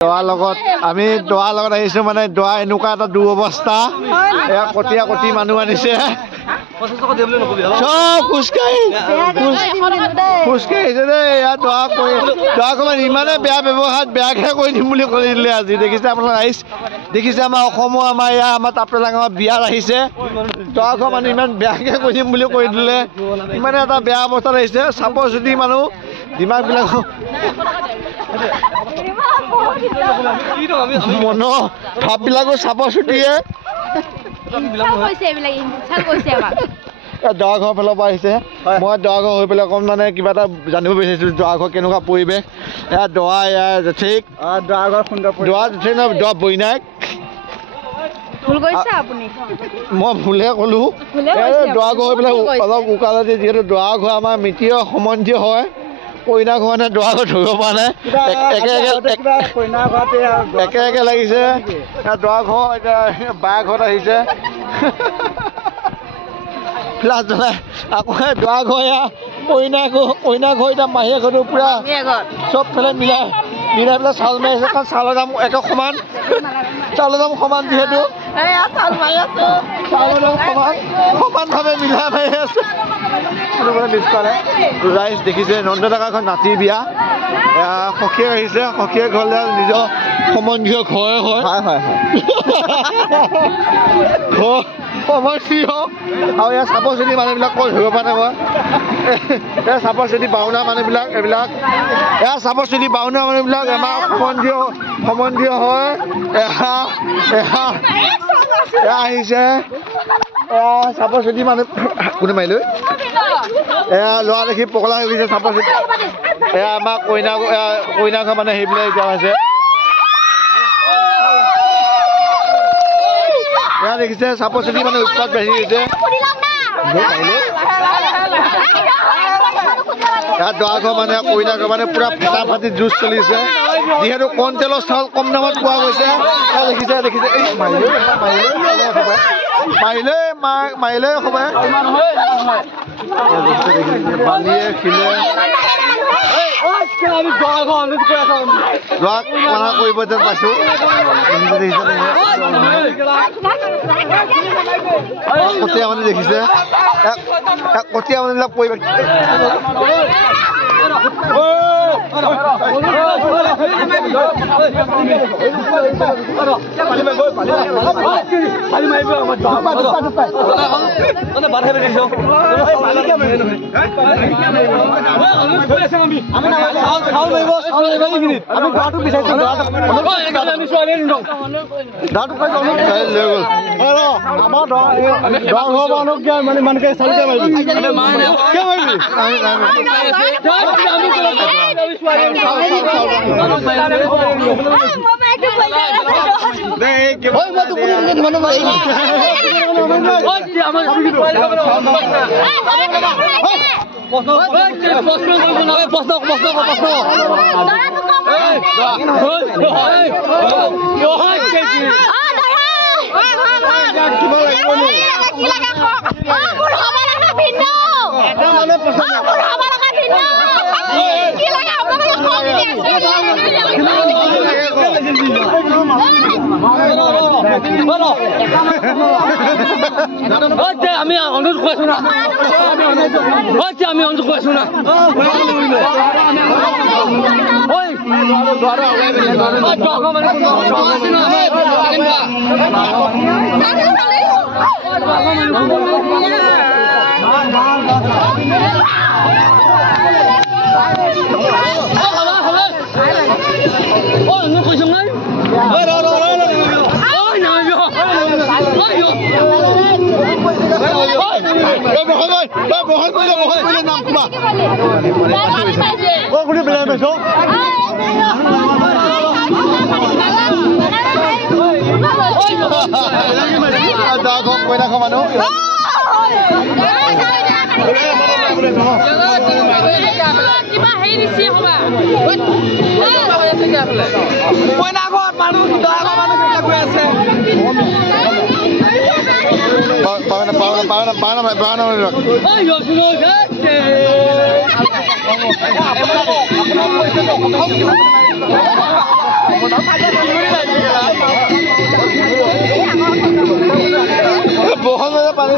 দোৱাৰ লগত আমি দোৱাৰ লগত আহিছো মানে দোৱা এনেকুৱা এটা দুৰৱস্থা এয়া কটীয়া কটি মানুহ আনিছে চব খোজকাঢ়িছে দেই ইয়াত দোৱা কৰি ইমানে বেয়া ব্যৱহাৰ বেয়াকৈ কৰি দিম বুলি কৰি দিলে আজি দেখিছে আপোনালোক আহিছে দেখিছে আমাৰ অসমৰ আমাৰ ইয়াৰ আমাৰ তাপলাঙৰ বিয়াত আহিছে দোৱাঘৰ মানুহ ইমান বেয়াকৈ কৰি দিম বুলি কৰি দিলে ইমানে এটা বেয়া অৱস্থাত আহিছে চাপৰ চুটি মানুহ দিমাগবিলাক মনৰ ভাববিলাকো চাপৰ চুটিয়ে দোৱাঘৰ ফালৰ পৰা আহিছে মই দোৱাঘৰ হৈ পেলাই অকণ মানে কিবা এটা জানিব বিচাৰিছিলোঁ দোৱাঘৰ কেনেকুৱা পৰিৱেশ এয়া দোৱা এয়া জেঠিক দোৱাঘৰ সুন্দৰ দোৱা জেঠিক নহয় দোৱা বৈনাইক মই ভুলে ক'লো দোৱাঘৰ হৈ পেলাই অলপ উকালতি যিহেতু দোৱাঘৰ আমাৰ মিতিৰ সম্বন্ধীয় হয় কইনা ঘৰ নে দোৱাঘৰ ধৰিব পৰা নাই একে একে লাগিছে দোৱাঘৰ এতিয়া বাৰ ঘৰত আহিছে ফ্লাছ জ্বলাই আকৌ দোৱাঘৰ এয়া কইনা ঘৰ এতিয়া মাহীয়ে ঘৰটো পূৰা চবফালে মিলাই পেলাই চাউল মাৰি আছে কাৰণ চাউলৰ দাম একে সমান চাউলৰ দাম সমান যিহেতু চাউলৰ দাম সমানভাৱে মিলাই মাৰি আছে ৰাইজ দেখিছে নন্দডাকাখন নাতি বিয়া সখীয়েক আহিছে সখীয়েক হ'লে নিজৰ সম্বন্ধীয় ঘৰে হয় সমস্যা আৰু ইয়াৰ চাপৰ চুটি মানুহবিলাক ক'ত ধৰিব পৰা নাই মই এয়া চাপৰ চুটি বাওনা মানুহবিলাক এইবিলাক এয়া চাপৰ চুটি বাওনা মানুহবিলাক আমাৰ সম্বন্ধীয় হয় এয়া আহিছে এয়া চাপৰ চুটি মানুহ কোনে মাৰিলৈ এয়া ল'ৰা দেখি পগলা হৈ গৈছে চাপৰ চুটি এয়া আমাৰ কইনা ঘৰ মানে সেইবিলাক এতিয়া আছে এয়া দেখিছে চাপৰ চুটি মানে উৎপাত বাঢ়ি গৈছে ইয়াত দোৱাঘৰ মানে কইনা ঘৰ মানে পুৰা ফটা ফাটি যুঁজ চলিছে যিহেতু কণ্টেলৰ চাউল কম দামত পোৱা গৈছে দেখিছে এই মাৰিলে সবাই বালিয়ে শিলে দোৱাক মানা কৰিব যেন পাইছো কটীয়া মানুহ দেখিছে কটীয়া মানুহবিলাক পৰিৱেশ আমি অনুৰোধ কৰছো না আমি অনুৰোধ কৰছো না পানী